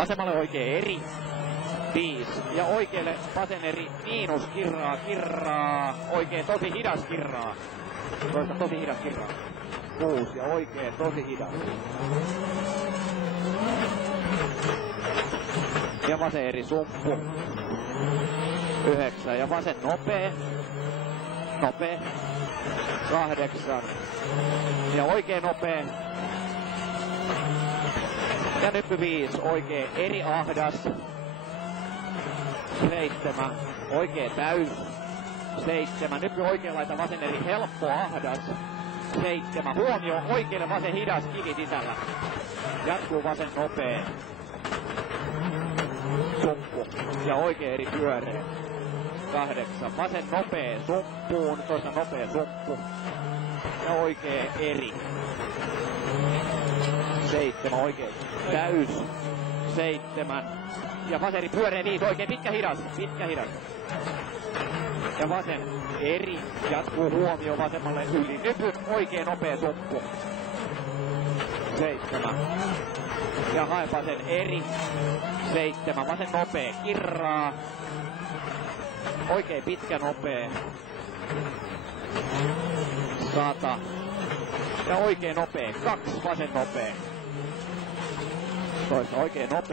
Vasemmalle oikee eri. 5. Ja oikealle vasen eri miinus kirraa. Oikein tosi hidas kirraa. Toista tosi hidas kirraa. 6. Ja oikein tosi hidas. Ja vasen eri sumppu. 9. Ja vasen nopee. 8. Ja oikein nopee. Ja nyppy 5. Oikein eri ahdas. 7. Oikein täys. 7. Nyppy oikein laita vasen eri helppo ahdas. 7. Huomio oikealle vasen hidas kivi sisällä. Jatkuu vasen nopee. Sumppu. Ja oikein eri pyöreä. 8. Vasen nopee sumppuun. Toista nopea sumppu. Ja oikein eri. 7. Oikein täys. 7. Ja vasen eri pyöreä 5. Oikein pitkä hidas. Ja vasen eri. Jatkuu huomio vasemmalle yli. Nypy oikein nopea sumppu. 7. Ja hae vasen eri. 7. Vasen nopea kirraa. Oikein pitkä nopea. 100. Ja oikein nopea. 2. Vasen nopea. Toista oikein nopea.